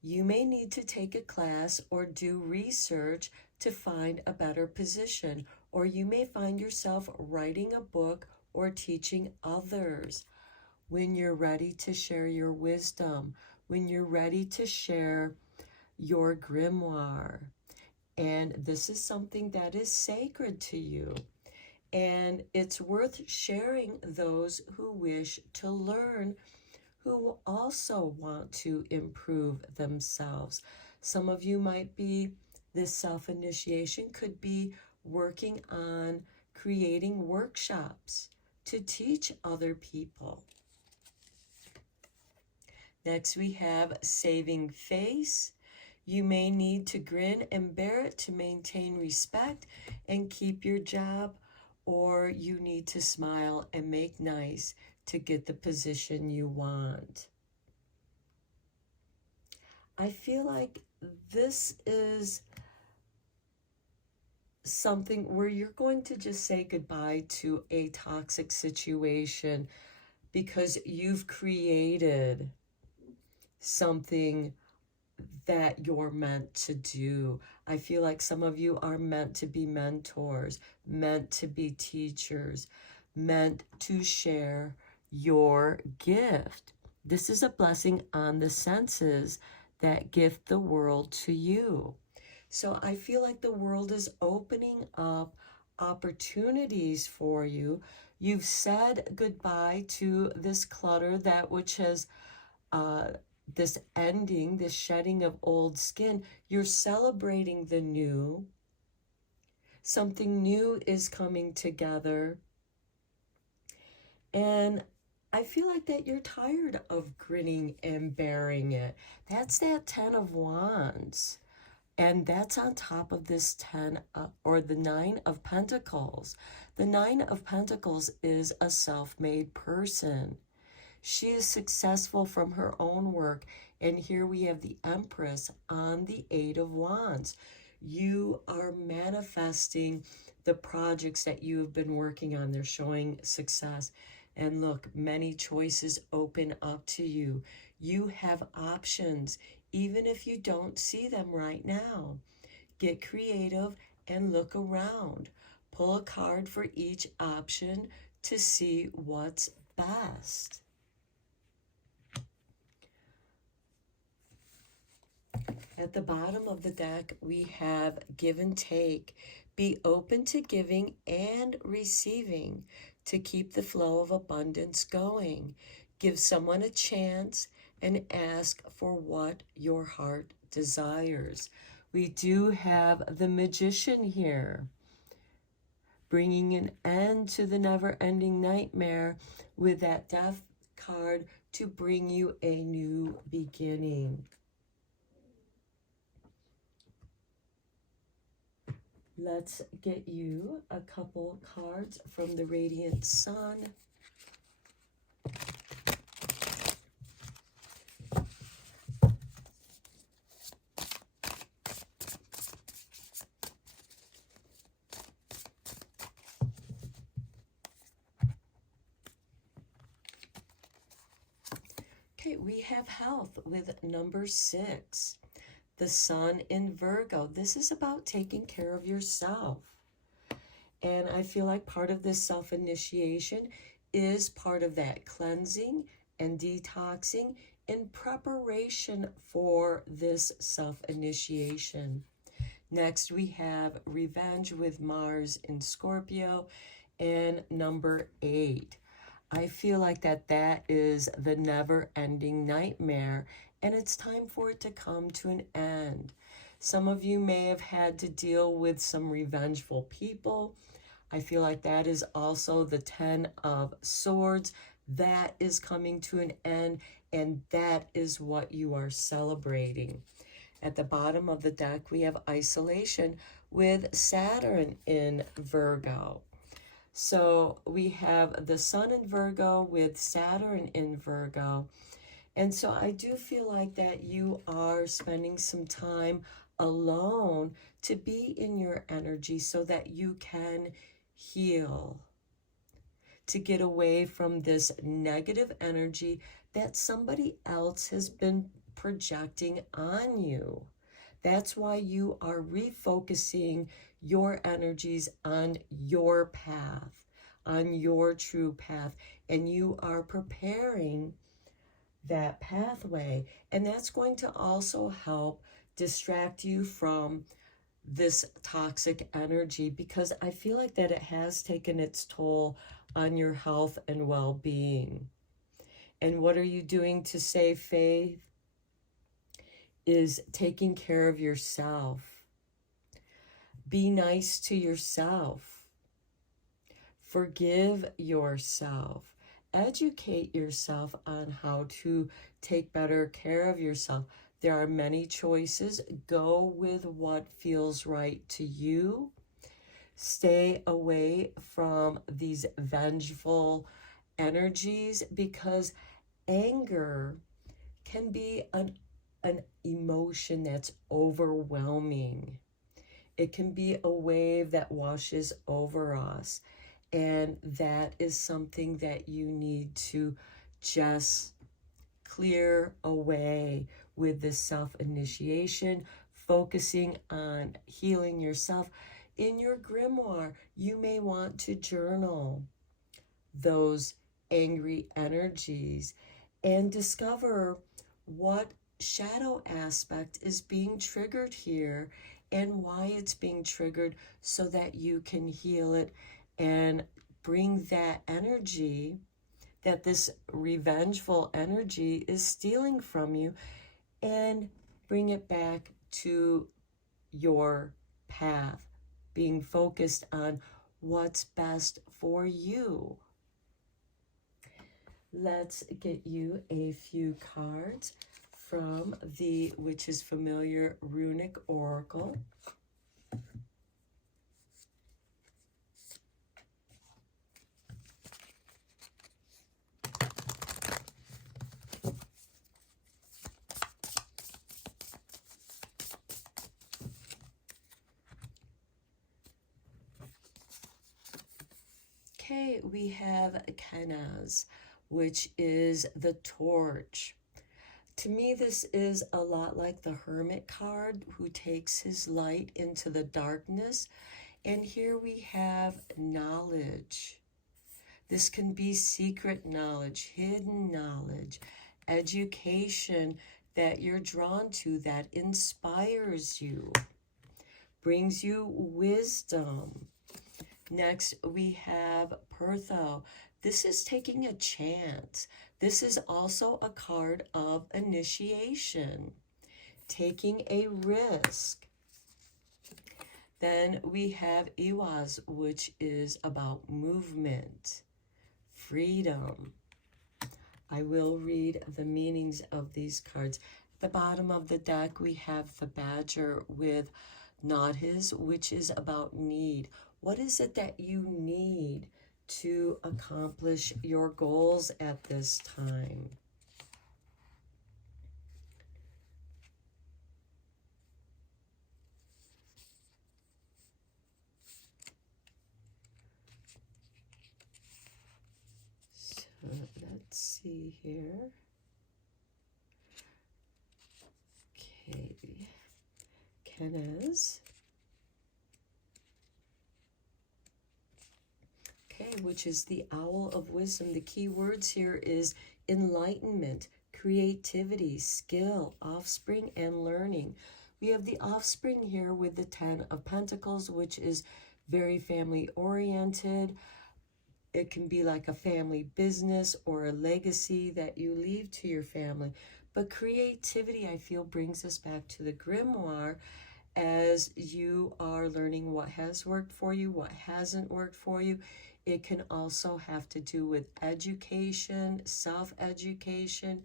You may need to take a class or do research to find a better position, or you may find yourself writing a book or teaching others. When you're ready to share your wisdom, when you're ready to share your grimoire, and this is something that is sacred to you, and it's worth sharing those who wish to learn, who also want to improve themselves. Some of you might be, this self-initiation could be working on creating workshops to teach other people. Next, we have saving face. You may need to grin and bear it to maintain respect and keep your job, or you need to smile and make nice to get the position you want. I feel like this is something where you're going to just say goodbye to a toxic situation because you've created something that you're meant to do. I feel like some of you are meant to be mentors, meant to be teachers, meant to share your gift. This is a blessing on the senses that gift the world to you. So I feel like the world is opening up opportunities for you. You've said goodbye to this clutter, that which has this ending, this shedding of old skin. You're celebrating the new. Something new is coming together. And I feel like that you're tired of grinning and bearing it. That's that 10 of Wands. And that's on top of this 10 or the 9 of Pentacles. The 9 of Pentacles is a self-made person. She is successful from her own work. And here we have the Empress on the 8 of Wands. You are manifesting the projects that you have been working on. They're showing success. And look, many choices open up to you. You have options, even if you don't see them right now. Get creative and look around. Pull a card for each option to see what's best. At the bottom of the deck, we have give and take. Be open to giving and receiving to keep the flow of abundance going. Give someone a chance and ask for what your heart desires. We do have the Magician here, bringing an end to the never-ending nightmare with that Death card to bring you a new beginning. Let's get you a couple cards from the Radiant Sun. Okay, we have health with number 6. The Sun in Virgo. This is about taking care of yourself. And I feel like part of this self-initiation is part of that cleansing and detoxing in preparation for this self-initiation. Next, we have Revenge with Mars in Scorpio and number 8. I feel like that is the never-ending nightmare, and it's time for it to come to an end. Some of you may have had to deal with some revengeful people. I feel like that is also the 10 of Swords. That is coming to an end, and that is what you are celebrating. At the bottom of the deck, we have isolation with Saturn in Virgo. So we have the Sun in Virgo with Saturn in Virgo. And so I do feel like that you are spending some time alone to be in your energy so that you can heal, to get away from this negative energy that somebody else has been projecting on you. That's why you are refocusing your energies on your path, on your true path, and you are preparing that pathway. And that's going to also help distract you from this toxic energy, because I feel like that it has taken its toll on your health and well-being. And what are you doing to save faith? Is taking care of yourself. Be nice to yourself. Forgive yourself. Educate yourself on how to take better care of yourself. There are many choices. Go with what feels right to you. Stay away from these vengeful energies, because anger can be an emotion that's overwhelming. It can be a wave that washes over us. And that is something that you need to just clear away with this self-initiation, focusing on healing yourself. In your grimoire, you may want to journal those angry energies and discover what shadow aspect is being triggered here and why it's being triggered, so that you can heal it and bring that energy that this revengeful energy is stealing from you, and bring it back to your path, being focused on what's best for you. Let's get you a few cards from the Witch's Familiar Runic Oracle. Okay, we have Kenaz, which is the torch. To me, this is a lot like the Hermit card, who takes his light into the darkness. And here we have knowledge. This can be secret knowledge, hidden knowledge, education that you're drawn to, that inspires you, brings you wisdom. Next, we have Pertho. This is taking a chance. This is also a card of initiation, taking a risk. Then we have Iwaz, which is about movement, freedom. I will read the meanings of these cards. At the bottom of the deck, we have the Badger with Not His, which is about need. What is it that you need to accomplish your goals at this time? So let's see here. Okay, Kenaz. Okay, which is the Owl of Wisdom. The key words here is enlightenment, creativity, skill, offspring, and learning. We have the offspring here with the 10 of Pentacles, which is very family-oriented. It can be like a family business or a legacy that you leave to your family. But creativity, I feel, brings us back to the grimoire, as you are learning what has worked for you, what hasn't worked for you. It can also have to do with education, self-education.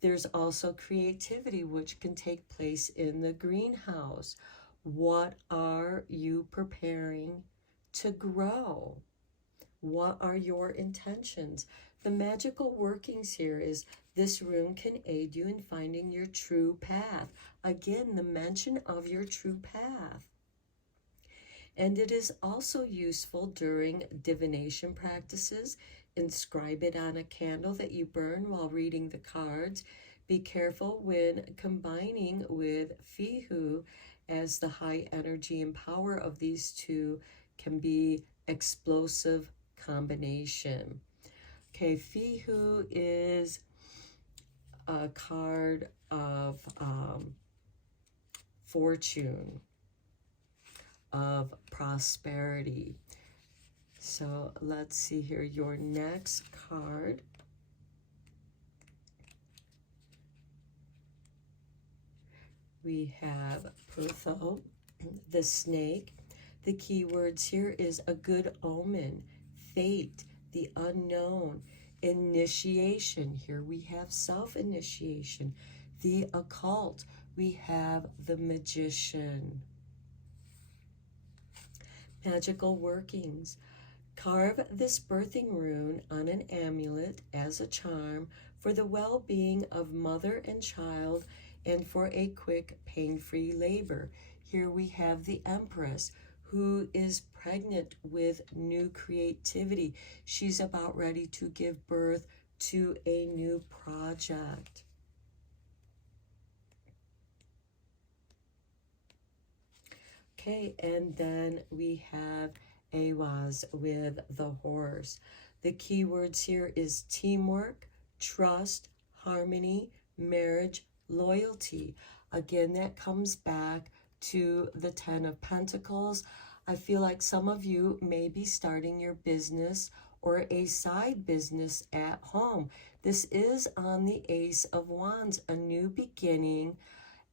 There's also creativity, which can take place in the greenhouse. What are you preparing to grow? What are your intentions? The magical workings here is this room can aid you in finding your true path. Again, the mention of your true path. And it is also useful during divination practices. Inscribe it on a candle that you burn while reading the cards. Be careful when combining with Fihu, as the high energy and power of these two can be explosive combination. Okay, Fihu is a card of fortune, of prosperity. So let's see here, your next card. We have Pertho, the snake. The key words here is a good omen, fate, the unknown, initiation. Here we have self-initiation, the occult. We have the magician. Magical workings. Carve this birthing rune on an amulet as a charm for the well-being of mother and child and for a quick, pain-free labor. Here we have the Empress, who is pregnant with new creativity. She's about ready to give birth to a new project. Okay, and then we have Awaz with the horse. The key words here is teamwork, trust, harmony, marriage, loyalty. Again, that comes back to the 10 of Pentacles. I feel like some of you may be starting your business or a side business at home. This is on the Ace of Wands, a new beginning,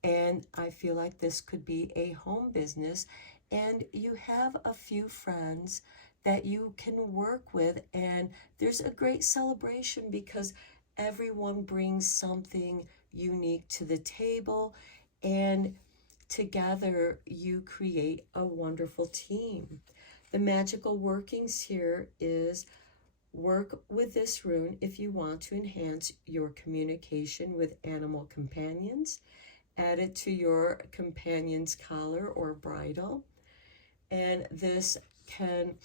and I feel like this could be a home business, and you have a few friends that you can work with, and there's a great celebration because everyone brings something unique to the table, and together you create a wonderful team. The magical workings here is work with this rune if you want to enhance your communication with animal companions. Add it to your companion's collar or bridle, and this can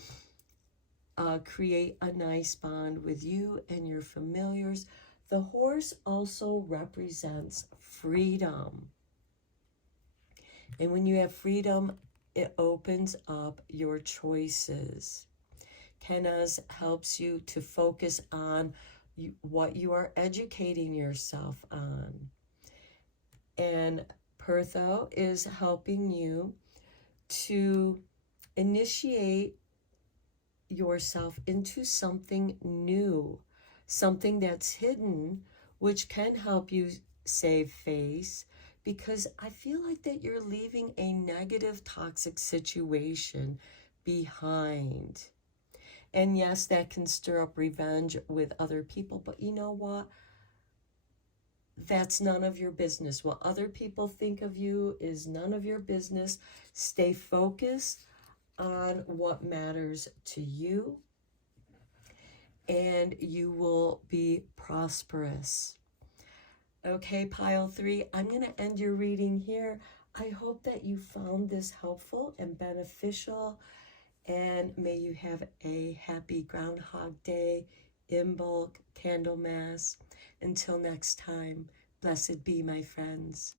create a nice bond with you and your familiars. The horse also represents freedom, and when you have freedom, it opens up your choices. Kenaz helps you to focus on what you are educating yourself on. And Pertho is helping you to initiate yourself into something new, something that's hidden, which can help you save face, because I feel like that you're leaving a negative, toxic situation behind. And yes, that can stir up revenge with other people, but you know what? That's none of your business. What other people think of you is none of your business. Stay focused on what matters to you, and you will be prosperous. Okay, pile 3, I'm going to end your reading here. I hope that you found this helpful and beneficial, and may you have a happy Groundhog Day, Imbolc, Candlemas. Until next time, blessed be, my friends.